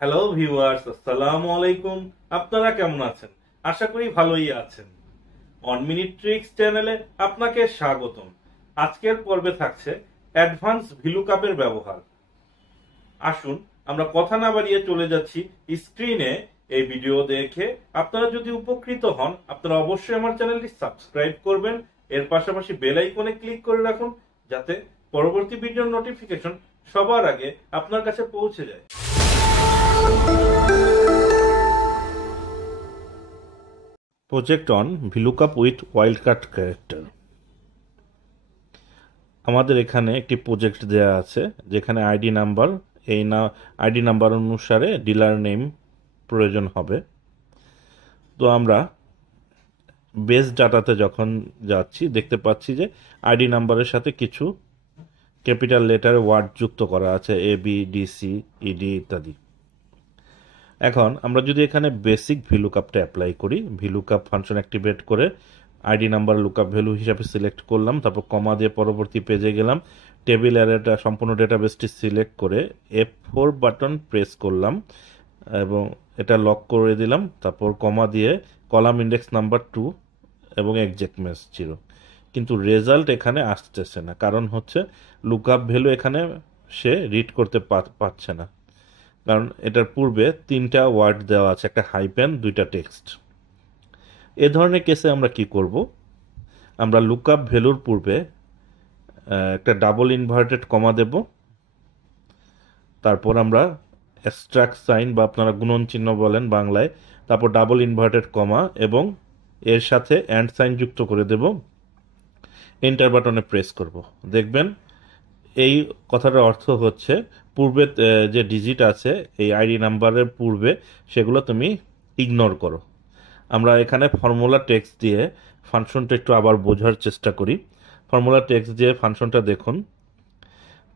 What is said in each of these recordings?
Hello viewers, আসসালামু আলাইকুম। আপনারা কেমন আছেন? আশা করি ভালোই আছেন। 1 মিনিট ট্রিক্স চ্যানেলে আপনাকে স্বাগতম। আজকের পর্বে থাকছে অ্যাডভান্স ভিলুকাপের ব্যবহার। আসুন আমরা কথা না বাড়িয়ে চলে যাচ্ছি স্ক্রিনে। এই ভিডিও দেখে আপনারা যদি উপকৃত হন, আপনারা অবশ্যই আমার চ্যানেলটি সাবস্ক্রাইব করবেন। এর পাশাপাশি বেল আইকনে ক্লিক করে রাখুন, যাতে পরবর্তী ভিডিওর নোটিফিকেশন সবার আগে আপনার কাছে পৌঁছে যায়। Project on VLOOKUP with wild card character. আমাদের এখানে একটি প্রজেক্ট দেয়া আছে, যেখানে আইডি নাম্বার, আইডি নাম্বার অনুসারে ডিলার নেম প্রয়োজন হবে। তো আমরা বেস ডাটাতে যখন যাচ্ছি, দেখতে পাচ্ছি যে আইডি নাম্বারের সাথে কিছু ক্যাপিটাল লেটার ওয়ার্ড যুক্ত করা আছে, ABDC ED ইত্যাদি। এখন আমরা যদি এখানে বেসিক ভিলুকাপটা অ্যাপ্লাই করি, ভিলুকাপ ফাংশন অ্যাক্টিভেট করে আইডি নাম্বার লুকআপ ভ্যালু হিসাবে সিলেক্ট করলাম, তারপর কমা দিয়ে পরবর্তী পেজে গেলাম, টেবিল অ্যারেটা সম্পূর্ণ ডেটাবেসটি সিলেক্ট করে F4 বাটন প্রেস করলাম এবং এটা লক করে দিলাম, তারপর কমা দিয়ে কলাম ইন্ডেক্স নাম্বার 2 এবং এক্সাক্ট ম্যাচ 0। কিন্তু রেজাল্ট এখানে আসতেছে না, কারণ হচ্ছে লুকআপ ভ্যালু এখানে সে রিড করতে পারছে না, কারণ এটার পূর্বে 3টা ওয়ার্ড দেওয়া আছে, একটা হাইপেন, 2টা টেক্সট। এ ধরনের কেসে আমরা কি করব? আমরা লুকআপ ভ্যালুর পূর্বে একটা ডাবল ইনভার্টেড কমা দেব, তারপর আমরা এক্সট্রাক্ট সাইন বা আপনারা গুণন চিহ্ন বলেন বাংলায়, তারপর ডাবল ইনভার্টেড কমা এবং এর সাথে অ্যান্ড সাইন যুক্ত করে দেব, এন্টার বাটনে প্রেস করব। দেখবেন এই কথাটার অর্থ হচ্ছে পূর্বে যে ডিজিট আছে এই আইডি নাম্বারের পূর্বে, সেগুলো তুমি ইগনোর করো। আমরা এখানে ফর্মুলা টেক্সট দিয়ে ফাংশনটা একটু আবার বোঝার চেষ্টা করি। ফর্মুলা টেক্সট দিয়ে ফাংশনটা দেখুন।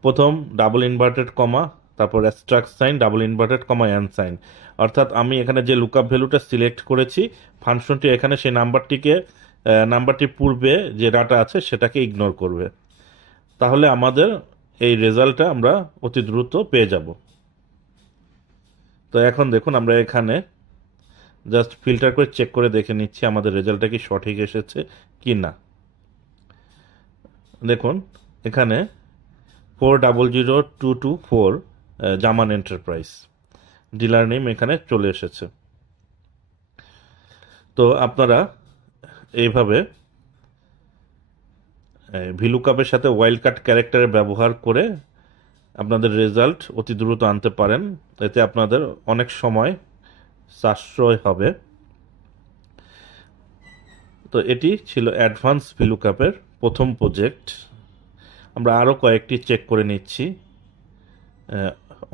প্রথম ডাবল ইনভার্টেড কমা, তারপর extract sign, double inverted comma, and sign. অর্থাৎ আমি এখানে যে লুকআপ ভ্যালুটা সিলেক্ট করেছি, ফাংশনটি এখানে সেই নাম্বারটির পূর্বে যে ডাটা আছে সেটাকে ইগনোর করবে। তাহলে আমাদের এই রেজাল্টটা আমরা অতি দ্রুত পেয়ে যাব। তো এখন দেখুন, আমরা এখানে জাস্ট ফিল্টার করে চেক করে দেখে নিচ্ছি আমাদের রেজাল্টটা কি সঠিক এসেছে কি না। দেখুন এখানে 400224 জামান এন্টারপ্রাইজ ডিলার নেম এখানে চলে এসেছে। তো আপনারা এইভাবে ভিলুকাপের সাথে ওয়াইল্ড কার্ড ক্যারেক্টারের ব্যবহার করে আপনাদের রেজাল্ট অতি দ্রুত আনতে পারেন। এতে আপনাদের অনেক সময় সাশ্রয় হবে। তো এটি ছিল অ্যাডভান্স ভিলুকাপের প্রথম প্রজেক্ট। আমরা আরও কয়েকটি চেক করে নিচ্ছি।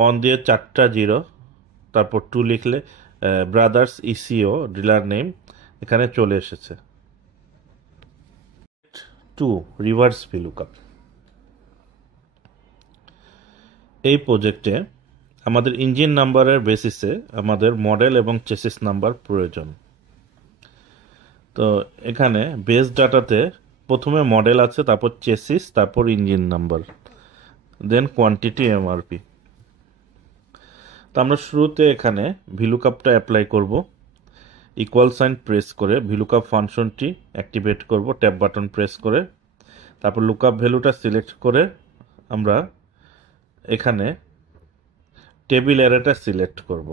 অন দিয়ে 4টা 0, তারপর 2 লিখলে ব্রাদার্স ইসিও ডিলার নেম এখানে চলে এসেছে। 2 রিভার্স ভিলুকাপ। এই প্রজেক্টে আমাদের ইঞ্জিন নাম্বারের বেসিসে আমাদের মডেল এবং চেসিস নাম্বার প্রয়োজন। তো এখানে বেস ডাটাতে প্রথমে মডেল আছে, তারপর চেসিস, তারপর ইঞ্জিন নাম্বার, দেন কোয়ান্টিটি এমআরপি। তো আমরা শুরুতে এখানে ভিলুকাপটা অ্যাপ্লাই করব। ইকুয়াল সাইন প্রেস করে ভিলুকাপ ফাংশনটি অ্যাক্টিভেট করব, ট্যাব বাটন প্রেস করে, তারপর লুকআপ ভ্যালুটা সিলেক্ট করে আমরা এখানে টেবিল অ্যারেটা সিলেক্ট করব।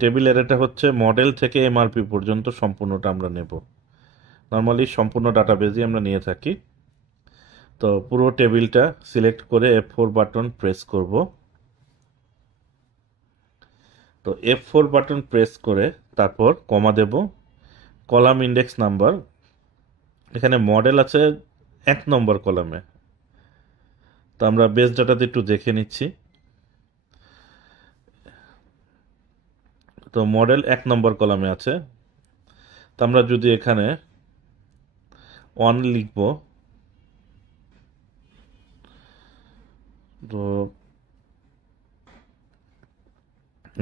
টেবিল অ্যারেটা হচ্ছে মডেল থেকে এমআরপি পর্যন্ত সম্পূর্ণটা আমরা নেব। নর্মালি সম্পূর্ণ ডাটাবেজই আমরা নিয়ে থাকি। তো পুরো টেবিলটা সিলেক্ট করে F4 বাটন প্রেস করব। তো F4 বাটন প্রেস করে তারপর কমা দেব, কলাম ইন্ডেক্স নাম্বার, এখানে মডেল আছে 1 নম্বর কলামে। তো আমরা বেস ডাটাতে একটু দেখে নিচ্ছি। তো মডেল 1 নম্বর কলামে আছে। তো আমরা যদি এখানে 1 লিখব, তো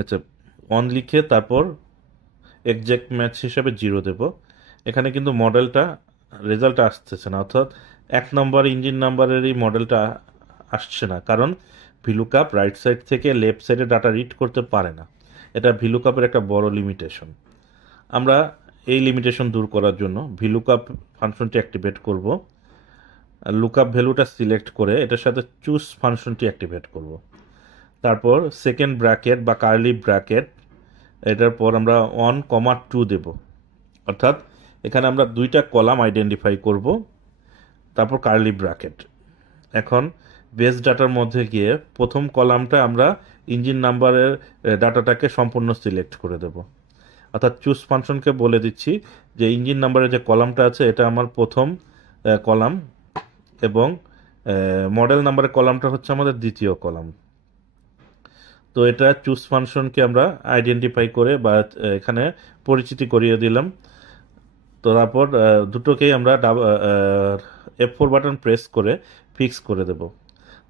আচ্ছা 1 লিখে তারপর এক্সাক্ট ম্যাচ হিসাবে 0 দেব। এখানে কিন্তু রেজাল্টটা আসতেছে না, অর্থাৎ 1 নম্বর ইঞ্জিন নাম্বারেরই মডেলটা আসছে না, কারণ ভিলুকাপ রাইট সাইড থেকে লেফট সাইডে ডাটা রিড করতে পারে না। এটা ভিলুকাপের একটা বড় লিমিটেশন। আমরা এই লিমিটেশন দূর করার জন্য ভিলুকাপ ফাংশনটি অ্যাক্টিভেট করব। লুকআপ ভ্যালুটা সিলেক্ট করে এটার সাথে চুজ ফাংশনটি অ্যাক্টিভেট করব। তারপর সেকেন্ড ব্র্যাকেট বা কার্লি ব্র্যাকেট, এটার পর আমরা 1,2 দেব, অর্থাৎ এখানে আমরা দুইটা কলাম আইডেন্টিফাই করব। তারপর কার্লি ব্র্যাকেট। এখন বেস ডাটার মধ্যে গিয়ে প্রথম কলামটা আমরা ইঞ্জিন নাম্বারের ডাটাটাকে সম্পূর্ণ সিলেক্ট করে দেব। অর্থাৎ চুজ ফাংশনকে বলে দিচ্ছি যে ইঞ্জিন নাম্বারের যে কলামটা আছে এটা আমার প্রথম কলাম, এবং মডেল নাম্বারের কলামটা হচ্ছে আমাদের দ্বিতীয় কলাম। তো এটা চুজ ফাংশনকে আমরা আইডেন্টিফাই করে বা এখানে পরিচিতি করিয়ে দিলাম। তো তারপর দুটোকেই আমরা F4 বাটন প্রেস করে ফিক্স করে দেব।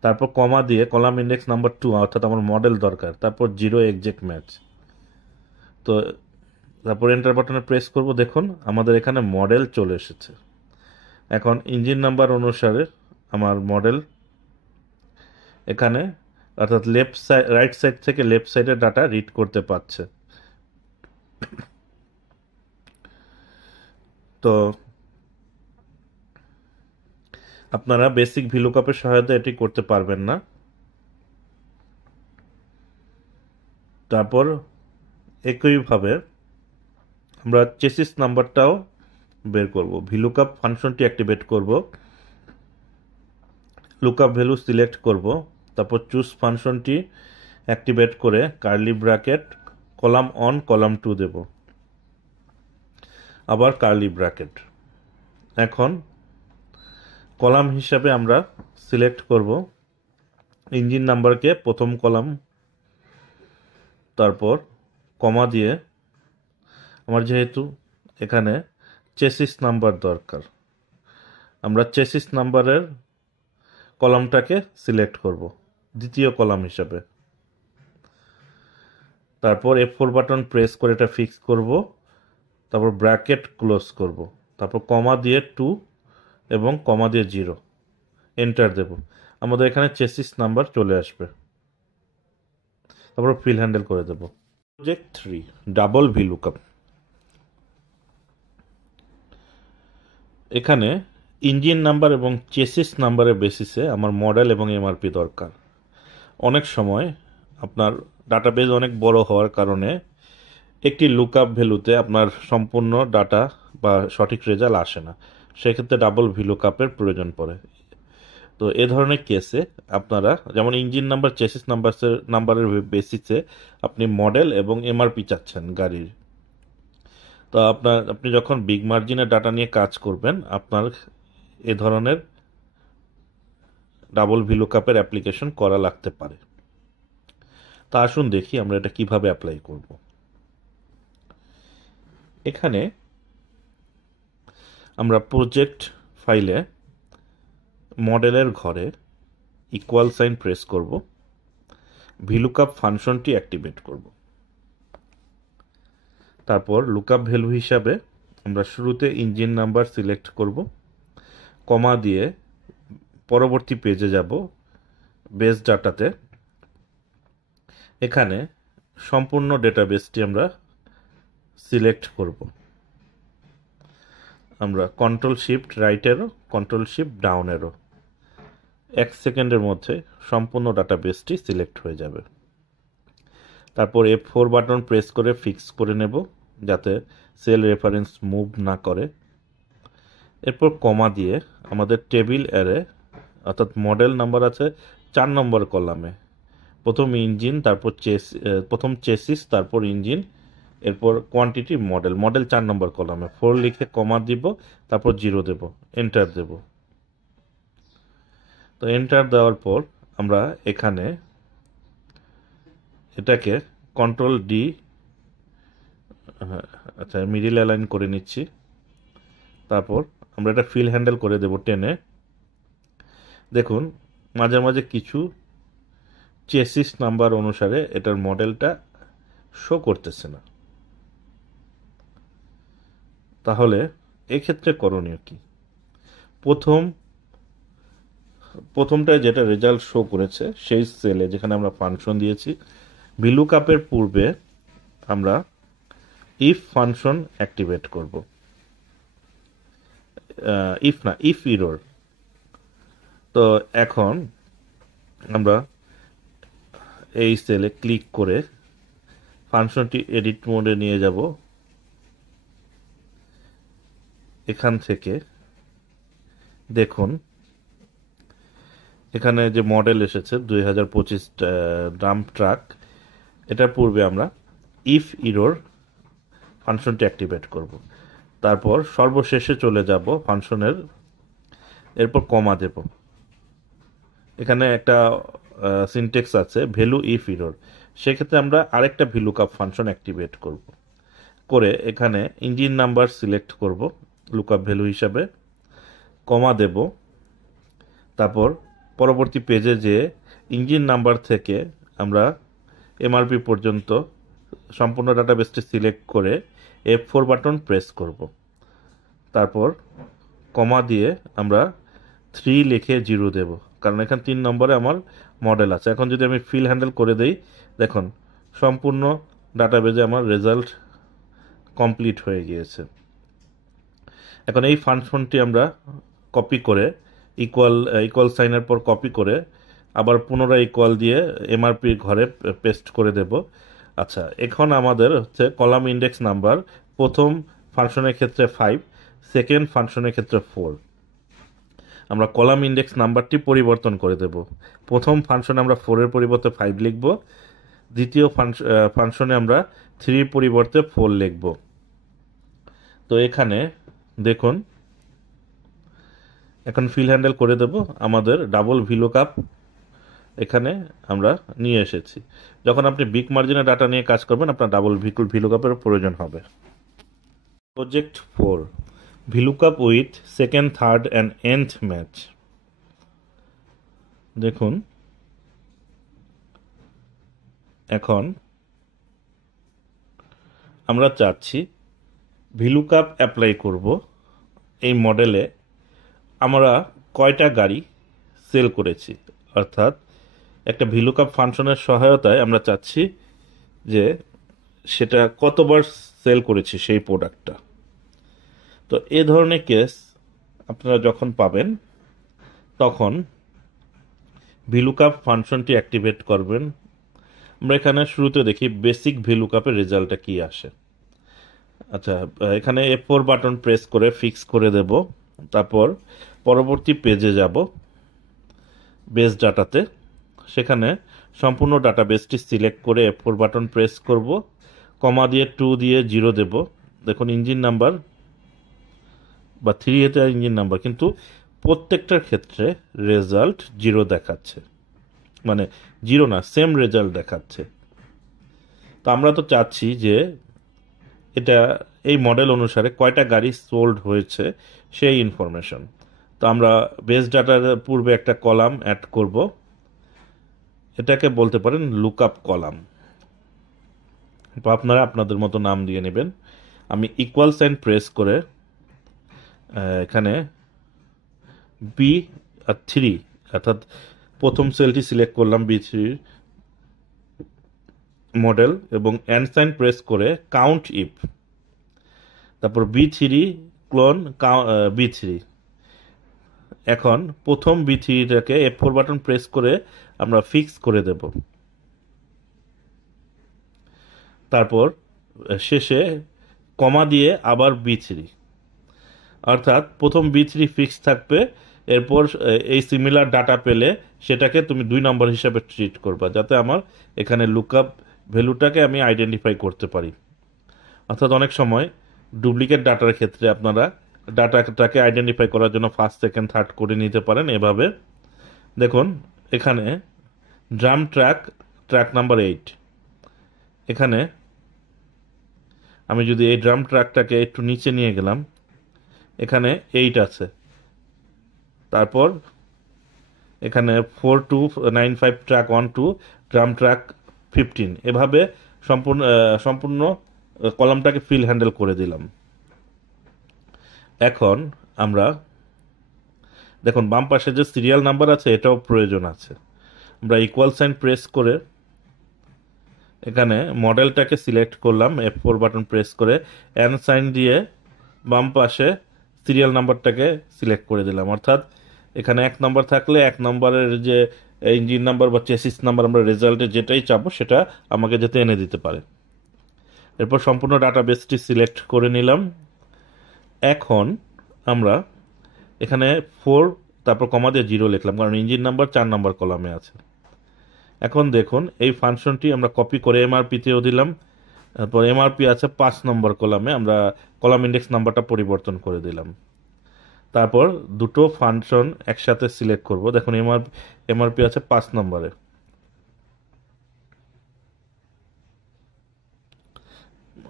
তারপর কমা দিয়ে কলাম ইন্ডেক্স নাম্বার 2, অর্থাৎ আমার মডেল দরকার, তারপর 0 এক্সাক্ট ম্যাচ। তো তারপর এন্টার বাটনে প্রেস করব, দেখুন আমাদের এখানে মডেল চলে এসেছে। এখন ইঞ্জিন নাম্বার অনুসারে আমার মডেল এখানে, অর্থাৎ লেফট সাইড রাইট সাইড থেকে লেফট সাইডের ডাটা রিড করতে পারছে। তো আপনারা বেসিক ভিলুকাপের সহায়তা এটি করতে পারবেন না। তারপর একইভাবে আমরা চেসিস নাম্বারটাও বের করব। ভিলুকাপ ফাংশনটি অ্যাক্টিভেট করব, লুকআপ ভ্যালু সিলেক্ট করব, তারপর চুজ ফাংশনটি অ্যাক্টিভেট করে কার্লি ব্র্যাকেট কলাম 1 কলাম 2 দেব, আবার কার্লি ব্র্যাকেট। এখন কলাম হিসাবে আমরা সিলেক্ট করব ইঞ্জিন নাম্বারকে প্রথম কলাম, তারপর কমা দিয়ে আমার যেহেতু এখানে চেসিস নাম্বার দরকার, আমরা চেসিস নাম্বারের কলামটাকে সিলেক্ট করব দ্বিতীয় কলাম হিসাবে। তারপর F4 বাটন প্রেস করে এটা ফিক্স করব, তারপর ব্র্যাকেট ক্লোজ করব, তারপর কমা দিয়ে 2 এবং কমা দিয়ে 0, এন্টার দেব। আমাদের এখানে চেসিস নাম্বার চলে আসবে। তারপর ফিল হ্যান্ডেল করে দেব। Project 3, double VLOOKUP. এখানে ইঞ্জিন নাম্বার এবং চেসিস নাম্বারের বেসিসে আমার মডেল এবং এমআরপি দরকার। অনেক সময় আপনার ডাটাবেজ অনেক বড় হওয়ার কারণে একটি লুকআপ ভ্যালুতে আপনার সম্পূর্ণ ডাটা বা সঠিক রেজাল্ট আসে না, সেক্ষেত্রে ডাবল ভিলুকআপের প্রয়োজন পড়ে। তো এ ধরনের কেসে আপনারা যেমন ইঞ্জিন নাম্বার চেসিস নাম্বারের বেসিসে আপনি মডেল এবং এমআরপি চাচ্ছেন গাড়ির, তো আপনি যখন বিগ মার্জিনের ডাটা নিয়ে কাজ করবেন আপনার এ ধরনের ডাবল ভিলুকআপের অ্যাপ্লিকেশন করা লাগতে পারে। তা আসুন দেখি আমরা এটা কিভাবে অ্যাপ্লাই করব। এখানে আমরা প্রজেক্ট ফাইলে মডেলের ঘরে ইকুয়াল সাইন প্রেস করব, ভিলুকআপ ফাংশনটি অ্যাক্টিভেট করব। তারপর লুকআপ ভ্যালু হিসাবে আমরা শুরুতে ইঞ্জিন নাম্বার সিলেক্ট করব, কমা দিয়ে পরবর্তী পেজে যাব বেস ডাটাতে। এখানে সম্পূর্ণ ডেটাবেসটি আমরা সিলেক্ট করব। আমরা control shift right arrow, control shift down arrow, 1 সেকেন্ডের মধ্যে সম্পূর্ণ ডাটাবেসটি সিলেক্ট হয়ে যাবে। তারপর F4 বাটন প্রেস করে ফিক্স করে নেব যাতে সেল রেফারেন্স মুভ না করে। এরপর কমা দিয়ে আমাদের টেবিল অ্যারে, অর্থাৎ মডেল নাম্বার আছে 4 নম্বর কলামে, প্রথম ইঞ্জিন, তারপর প্রথম চেসিস, তারপর ইঞ্জিন, এরপর কোয়ান্টিটি মডেল 4 নম্বর কলামে 4 লিখে কমা দিব, তারপর 0 দেব, এন্টার দেব। তো এন্টার দেওয়ার পর আমরা এখানে এটাকে কন্ট্রোল ডি, আচ্ছা মিডিল অ্যালাইন করে নিচ্ছি। তারপর আমরা এটা ফিল হ্যান্ডেল করে দেব টেনে। দেখুন মাঝে মাঝে কিছু চেসিস নাম্বার অনুসারে এটার মডেলটা শো করতেছে না। তাহলে এক্ষেত্রে করণীয় কি? প্রথম প্রথমটায় যেটা রেজাল্ট শো করেছে সেই সেলে যেখানে আমরা ফাংশন দিয়েছি, ভিলুকআপের পূর্বে আমরা ইফ ফাংশন অ্যাক্টিভেট করব। If error. তো এখন আমরা এই সেলে ক্লিক করে ফাংশনটি এডিট মোডে নিয়ে যাব। এখান থেকে দেখুন এখানে যে মডেল এসেছে 2025 ডাম্প ট্রাক, এটার পূর্বে আমরা ইফ ইরর ফাংশনটি অ্যাক্টিভেট করব। তারপর সর্বশেষে চলে যাব ফাংশনের, এরপর কমা দেব। এখানে একটা সিনটেক্স আছে ভ্যালু ইফ ইরর, সেক্ষেত্রে আমরা আরেকটা ভিলুকআপ ফাংশন অ্যাক্টিভেট করব। করে এখানে ইঞ্জিন নাম্বার সিলেক্ট করব লুকআপ ভ্যালু হিসাবে, কমা দেব। তারপর পরবর্তী পেজে যে ইঞ্জিন নাম্বার থেকে আমরা এমআরপি পর্যন্ত সম্পূর্ণ ডাটাবেসটি সিলেক্ট করে F4 বাটন প্রেস করব। তারপর কমা দিয়ে আমরা 3 লিখে 0 দেব, কারণ এখানে 3 নম্বরে আমার মডেল আছে। এখন যদি আমি ফিল হ্যান্ডেল করে দেই, দেখুন সম্পূর্ণ ডাটাবেজে আমার রেজাল্ট কমপ্লিট হয়ে গিয়েছে। এখন এই ফাংশনটি আমরা কপি করে ইকুয়াল সাইনের পর কপি করে আবার পুনরায় ইকুয়াল দিয়ে এমআরপি ঘরে পেস্ট করে দেব। আচ্ছা, এখন আমাদের হচ্ছে কলাম ইন্ডেক্স নাম্বার প্রথম ফাংশনের ক্ষেত্রে 5, সেকেন্ড ফাংশনের ক্ষেত্রে 4। আমরা কলাম ইন্ডেক্স নাম্বারটি পরিবর্তন করে দেব। প্রথম ফাংশনে আমরা 4-এর পরিবর্তে 5 লিখব, দ্বিতীয় ফাংশনে আমরা 3-এর পরিবর্তে 4 লিখব। তো এখানে দেখুন এখন ফিল হ্যান্ডেল করে দেব, আমাদের ডাবল ভিলুকআপ এখানে আমরা নিয়ে এসেছি। যখন আপনি বিগ মার্জিনের ডাটা নিয়ে কাজ করবেন, আপনার ডাবল ভিলুকআপের প্রয়োজন হবে। Project 4, VLOOKUP with second, third and nth match. দেখুন এখন আমরা চাচ্ছি ভিলুকআপ অ্যাপ্লাই করব এই মডেলে আমরা কয়টা গাড়ি সেল করেছি, অর্থাৎ একটা ভিলুকআপ ফাংশনের সহায়তায় আমরা চাচ্ছি যে সেটা কতবার সেল করেছি সেই প্রোডাক্টটা। তো এ ধরনের কেস আপনারা যখন পাবেন তখন ভিলুকআপ ফাংশনটি অ্যাক্টিভেট করবেন। আমরা এখানে শুরুতে দেখি বেসিক ভিলুকআপের রেজাল্টটা কি আসে। আচ্ছা, এখানে F4 বাটন প্রেস করে ফিক্স করে দেব। তারপর পরবর্তী পেজে যাব বেস ডাটাতে, সেখানে সম্পূর্ণ ডাটাবেসটি সিলেক্ট করে F4 বাটন প্রেস করব, কমা দিয়ে 2 দিয়ে 0 দেব। দেখুন ইঞ্জিন নাম্বার বা 3 এটা ইঞ্জিন নাম্বার, কিন্তু প্রত্যেকটার ক্ষেত্রে রেজাল্ট 0 দেখাচ্ছে, মানে 0 না, সেম রেজাল্ট দেখাচ্ছে। তো আমরা তো চাচ্ছি যে এটা এই মডেল অনুসারে কয়টা গাড়ি সোল্ড হয়েছে সেই ইনফরমেশন। তো আমরা বেস ডাটার পূর্বে একটা কলাম অ্যাড করব, এটাকে বলতে পারেন লুকআপ কলাম, বা আপনারা আপনাদের মতো নাম দিয়ে নেবেন। আমি ইকুয়াল সাইন প্রেস করে এখানে B3 অর্থাৎ প্রথম সেলটি সিলেক্ট করলাম B3 মডেল, এবং এন্ড সাইন প্রেস করে কাউন্ট ইফ, তারপর B3 ক্লোন B3। এখন প্রথম B3টাকে F4 বাটন প্রেস করে আমরা ফিক্স করে দেব। তারপর শেষে কমা দিয়ে আবার B3, অর্থাৎ প্রথম B3 ফিক্স থাকবে, এরপর এই সিমিলার ডাটা পেলে সেটাকে তুমি 2 নম্বর হিসাবে ট্রিট করবা, যাতে আমার এখানে লুকআপ ভ্যালুটাকে আমি আইডেন্টিফাই করতে পারি। অর্থাৎ অনেক সময় ডুপ্লিকেট ডাটার ক্ষেত্রে আপনারা ডাটাটাকে আইডেন্টিফাই করার জন্য ফার্স্ট, সেকেন্ড, থার্ড করে নিতে পারেন এভাবে। দেখুন এখানে ড্রাম ট্র্যাক নাম্বার 8, এখানে আমি যদি এই ড্রাম ট্র্যাকটাকে একটু নিচে নিয়ে গেলাম, এখানে 8 আছে। তারপর এখানে 4295 ট্র্যাক 1-2, ড্রাম ট্র্যাক 15, এভাবে সম্পূর্ণ কলামটাকে ফিল হ্যান্ডেল করে দিলাম। এখন আমরা দেখুন বাম পাশে যে সিরিয়াল নাম্বার আছে এটাও প্রয়োজন আছে। আমরা ইকুয়াল সাইন প্রেস করে এখানে মডেলটাকে সিলেক্ট করলাম, F4 বাটন প্রেস করে এন সাইন দিয়ে বাম পাশে সিরিয়াল নাম্বারটাকে সিলেক্ট করে দিলাম। অর্থাৎ এখানে 1 নম্বর থাকলে 1 নম্বরের যে ইঞ্জিন নাম্বার বা চেসিস নাম্বার আমরা রেজাল্টে যেটাই চাবো সেটা আমাকে যাতে এনে দিতে পারে। এরপর সম্পূর্ণ ডাটাবেসটি সিলেক্ট করে নিলাম। এখন আমরা এখানে 4 তারপর কমা দিয়ে 0 লিখলাম, কারণ ইঞ্জিন নাম্বার 4 নম্বর কলামে আছে। এখন দেখুন এই ফাংশনটি আমরা কপি করে এমআরপিতেও দিলাম। তারপর এমআরপি আছে 5 নম্বর কলামে, আমরা কলাম ইন্ডেক্স নাম্বারটা পরিবর্তন করে দিলাম। তারপর দুটো ফাংশন একসাথে সিলেক্ট করব। দেখুন এমআরপি আছে 5 নম্বরে।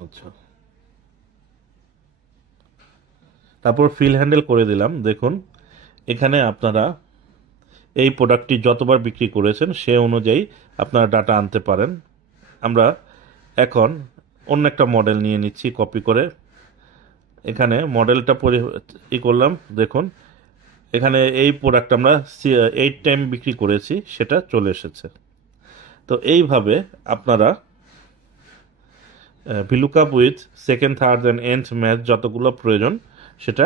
আচ্ছা, তারপর ফিল হ্যান্ডেল করে দিলাম। দেখুন এখানে আপনারা এই প্রোডাক্টটি যতবার বিক্রি করেছেন সে অনুযায়ী আপনারা ডাটা আনতে পারেন। আমরা এখন অন্য একটা মডেল নিয়ে নিচ্ছি কপি করে। এখানে মডেলটা করলাম। দেখুন এখানে এই প্রোডাক্ট আমরা 8 টাইম বিক্রি করেছি, সেটা চলে এসেছে। তো এইভাবে আপনারা VLOOKUP with second, third and end match যতগুলো প্রয়োজন সেটা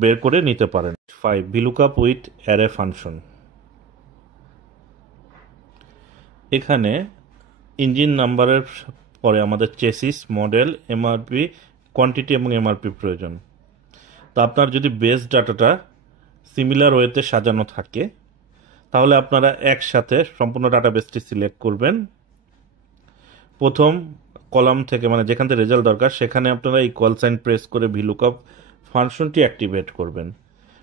বের করে নিতে পারেন। 5 ভিলুকআপ উইথ অ্যারে ফাংশন। এখানে ইঞ্জিন নাম্বারের পরে আমাদের চেসিস, মডেল, এমআরপি, কোয়ান্টিটি এবং এমআরপি প্রয়োজন। তো আপনার যদি বেস ডাটাটা সিমিলার ওয়েতে সাজানো থাকে তাহলে আপনারা একসাথে সম্পূর্ণ ডাটাবেসটি সিলেক্ট করবেন। প্রথম কলাম থেকে মানে যেখান থেকে রেজাল্ট দরকার সেখানে আপনারা ইকুয়াল সাইন প্রেস করে ভিলুকআপ ফাংশনটি অ্যাক্টিভেট করবেন।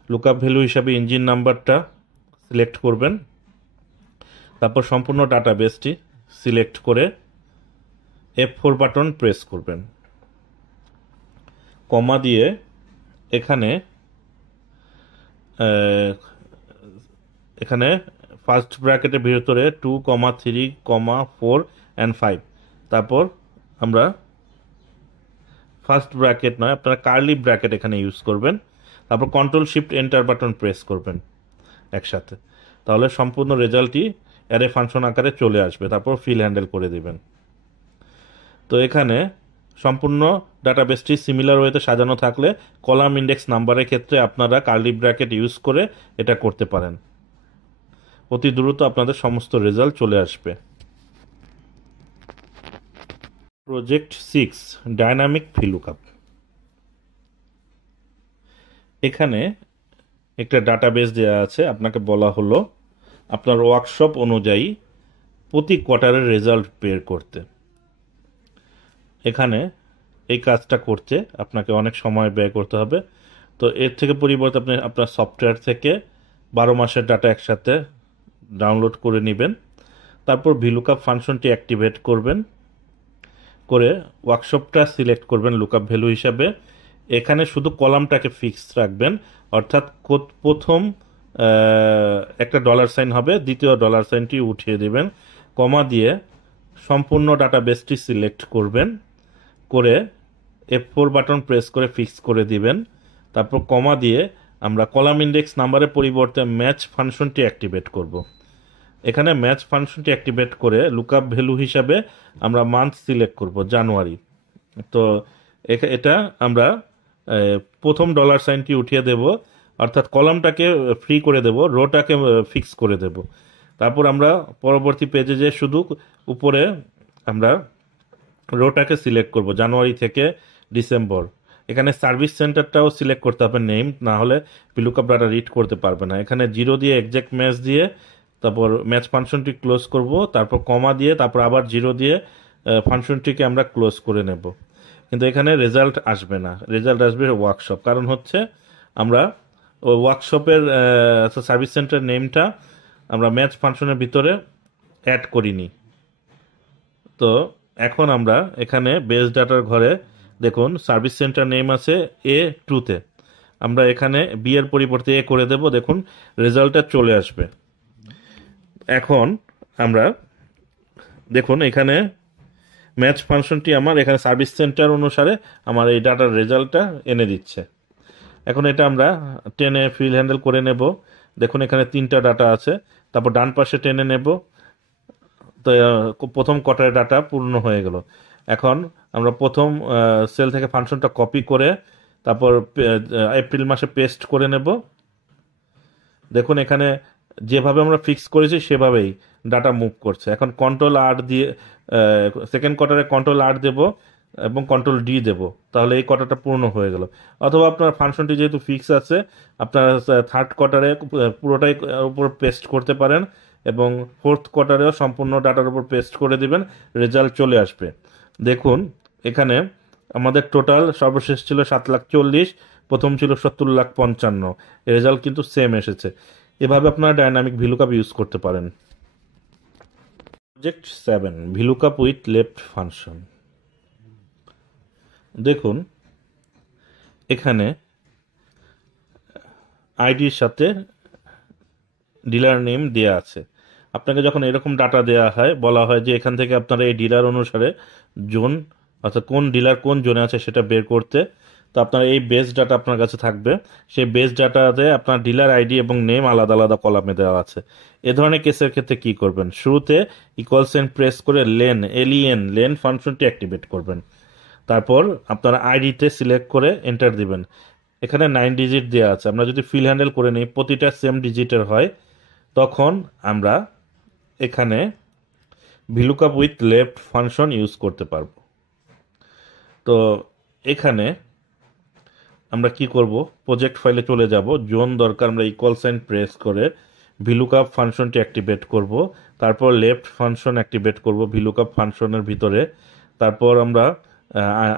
লুকআপ ভ্যালু হিসাবে ইঞ্জিন নাম্বারটা সিলেক্ট করবেন। তারপর সম্পূর্ণ ডাটাবেসটি সিলেক্ট করে F4 বাটন প্রেস করবেন। কমা দিয়ে এখানে ফার্স্ট ব্র্যাকেটের ভিতরে 2, 3, 4 and 5। তারপর আমরা ফার্স্ট ব্র্যাকেট নয়, আপনারা কার্লি ব্র্যাকেট এখানে ইউজ করবেন। তারপর control shift enter button press করবেন একসাথে, তাহলে সম্পূর্ণ রেজাল্টটি অ্যারে ফাংশন আকারে চলে আসবে। তারপর ফিল হ্যান্ডেল করে দিবেন। তো এখানে সম্পূর্ণ ডাটাবেসটি সিমিলার ওয়েতে সাজানো থাকলে কলাম ইন্ডেক্স নাম্বারের ক্ষেত্রে আপনারা কার্লি ব্র্যাকেট ইউজ করে এটা করতে পারেন। অতি দ্রুত আপনাদের সমস্ত রেজাল্ট চলে আসবে। Project 6 dynamic VLOOKUP. এখানে একটা ডাটাবেস দেওয়া আছে, আপনাকে বলা হলো আপনার ওয়ার্কশপ অনুযায়ী প্রতি কোয়ার্টারের রেজাল্ট বের করতে। এখানে এই কাজটা করতে আপনাকে অনেক সময় ব্যয় করতে হবে। তো এর থেকে পরিবর্তে আপনি আপনার সফটওয়্যার থেকে 12 মাসের ডাটা একসাথে ডাউনলোড করে নেবেন। তারপর ভিলুকআপ ফাংশনটি অ্যাক্টিভেট করবেন, করে ওয়ার্কশপটা সিলেক্ট করবেন লুকআপ ভ্যালু হিসাবে। এখানে শুধু কলামটাকে ফিক্স রাখবেন, অর্থাৎ প্রথম একটা ডলার সাইন হবে, দ্বিতীয় ডলার সাইনটি উঠিয়ে দেবেন। কমা দিয়ে সম্পূর্ণ ডাটাবেসটি সিলেক্ট করবেন, করে F4 বাটন প্রেস করে ফিক্স করে দিবেন। তারপর কমা দিয়ে আমরা কলাম ইন্ডেক্স নাম্বারের পরিবর্তে ম্যাচ ফাংশনটি অ্যাক্টিভেট করব। এখানে ম্যাচ ফাংশনটি অ্যাক্টিভেট করে লুকআপ ভ্যালু হিসাবে আমরা মান্থ সিলেক্ট করব, জানুয়ারি। তো এটা আমরা প্রথম ডলার সাইনটি উঠিয়ে দেব, অর্থাৎ কলামটাকে ফ্রি করে দেব, রোটাকে ফিক্স করে দেব। তারপর আমরা পরবর্তী পেজে যে শুধু উপরে আমরা রোটাকে সিলেক্ট করব, জানুয়ারি থেকে ডিসেম্বর। এখানে সার্ভিস সেন্টারটাও সিলেক্ট করতে হবে, নেম, না হলে ভিলুকআপ ডাটা রিড করতে পারবে না। এখানে 0 দিয়ে এক্সাক্ট ম্যাচ দিয়ে তারপর ম্যাচ ফাংশনটি ক্লোজ করব, তারপর কমা দিয়ে তারপর আবার 0 দিয়ে ফাংশনটিকে আমরা ক্লোজ করে নেব। কিন্তু এখানে রেজাল্ট আসবে না, রেজাল্ট আসবে ওয়ার্কশপ। কারণ হচ্ছে আমরা ওই ওয়ার্কশপের সার্ভিস সেন্টার নেমটা আমরা ম্যাচ ফাংশনের ভিতরে অ্যাড করিনি। তো এখন আমরা এখানে বেস ডাটার ঘরে দেখুন সার্ভিস সেন্টার নেম আছে A2-তে, আমরা এখানে বি এর পরিবর্তে এ করে দেব। দেখুন রেজাল্টটা চলে আসবে। এখন আমরা দেখুন এখানে ম্যাচ ফাংশনটি আমার এখানে সার্ভিস সেন্টার অনুসারে আমার এই ডাটার রেজাল্টটা এনে দিচ্ছে। এখন এটা আমরা টেনে ফিল হ্যান্ডেল করে নেব। দেখুন এখানে 3টা ডাটা আছে, তারপর ডান পাশে টেনে নেব। তো প্রথম কোয়ার্টারের ডাটা পূর্ণ হয়ে গেল। এখন আমরা প্রথম সেল থেকে ফাংশনটা কপি করে তারপর এপ্রিল মাসে পেস্ট করে নেব। দেখুন এখানে যেভাবে আমরা ফিক্স করেছি সেভাবেই ডাটা মুভ করছে। এখন কন্ট্রোল R দিয়ে সেকেন্ড কোয়ার্টারে কন্ট্রোল R দেব এবং কন্ট্রোল D দেব, তাহলে এই কোয়ার্টারটা পূর্ণ হয়ে গেল। অথবা আপনার ফাংশনটি যেহেতু ফিক্স আছে, আপনার থার্ড কোয়ার্টারে পুরোটাই উপর পেস্ট করতে পারেন এবং ফোর্থ কোয়ার্টারেও সম্পূর্ণ ডাটার উপর পেস্ট করে দিবেন, রেজাল্ট চলে আসবে। দেখুন এখানে আমাদের টোটাল সর্বশেষ ছিল 7,40,000, প্রথম ছিল 70,55,000। রেজাল্ট কিন্তু সেম এসেছে। এভাবে আপনারা ডাইনামিক ভিলুকআপ ইউজ করতে পারেন। Project 7, VLOOKUP with left function. দেখুন এখানে আইডির সাথে ডিলার নেম দেয়া আছে। আপনাকে যখন এরকম ডাটা দেয়া হয়, বলা হয় যে এখান থেকে আপনারা এই ডিলার অনুসারে জোন, অর্থাৎ কোন ডিলার কোন জোনে আছে সেটা বের করতে। তো আপনার এই বেস ডাটা আপনার কাছে থাকবে। সেই বেস ডাটাতে আপনার ডিলার আইডি এবং নেম আলাদা আলাদা কলামে দেওয়া আছে। এ ধরনের কেসের ক্ষেত্রে কি করবেন? শুরুতে ইকুয়াল প্রেস করে লেন ফাংশনটি অ্যাক্টিভেট করবেন। তারপর আপনারা আইডিতে সিলেক্ট করে এন্টার দিবেন। এখানে 9 ডিজিট দেওয়া আছে। আমরা যদি ফিল হ্যান্ডেল করে নিই, প্রতিটা সেম ডিজিটের হয়, তখন আমরা এখানে VLOOKUP with left function use করতে পারবো। তো এখানে আমরা কি করব, প্রজেক্ট ফাইলে চলে যাব, জোন দরকার, আমরা ইকুয়াল প্রেস করে ভিলুকআপ ফাংশনটি অ্যাক্টিভেট করব। তারপর লেফট ফাংশন অ্যাক্টিভেট করব ভিলুকআপ ফাংশনের ভিতরে। তারপর আমরা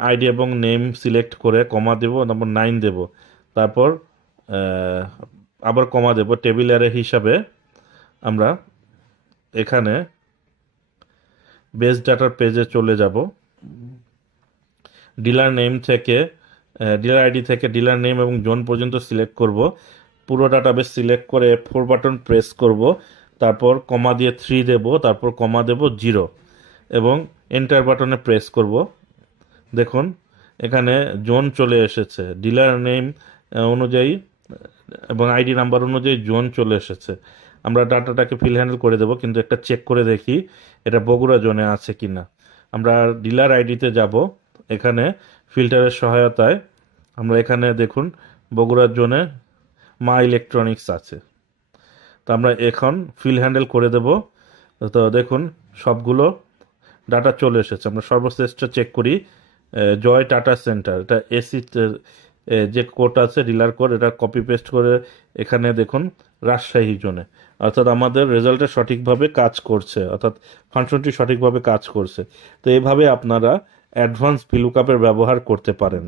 আইডি এবং নেম সিলেক্ট করে কমা দেব, নম্বর 9 দেব। তারপর আবার কমা দেব। টেবিল অ্যারে হিসাবে আমরা এখানে বেস ডাটার পেজে চলে যাব। ডিলার নেম থেকে ডিলার আইডি থেকে ডিলার নেম এবং জোন পর্যন্ত সিলেক্ট করব। পুরো ডাটাবেস সিলেক্ট করে F4 বাটন প্রেস করব। তারপর কমা দিয়ে 3 দেব, তারপর কমা দেব 0 এবং এন্টার বাটনে প্রেস করব। দেখুন এখানে জোন চলে এসেছে, ডিলার নেম অনুযায়ী এবং আইডি নাম্বার অনুযায়ী জোন চলে এসেছে। আমরা ডাটাটাকে ফিল হ্যান্ডেল করে দেব, কিন্তু একটা চেক করে দেখি এটা বগুড়া জোনে আছে কিনা। আমরা ডিলার আইডিতে যাব। এখানে ফিল্টারের সহায়তায় আমরা এখানে দেখুন বগুড়া জোনে মা ইলেকট্রনিক্স আছে। তো আমরা এখন ফিল হ্যান্ডেল করে দেব। তো দেখুন সবগুলো ডাটা চলে এসেছে। আমরা সর্বশেষটা চেক করি, জয় টাটা সেন্টার, এটা এসি যে কোড আছে ডিলার কোড, এটা কপি পেস্ট করে এখানে দেখুন রাজশাহী জোনে, অর্থাৎ আমাদের রেজাল্টে সঠিকভাবে কাজ করছে, অর্থাৎ ফাংশনটি সঠিকভাবে কাজ করছে। তো এইভাবে আপনারা অ্যাডভান্স ভিলুকআপের ব্যবহার করতে পারেন।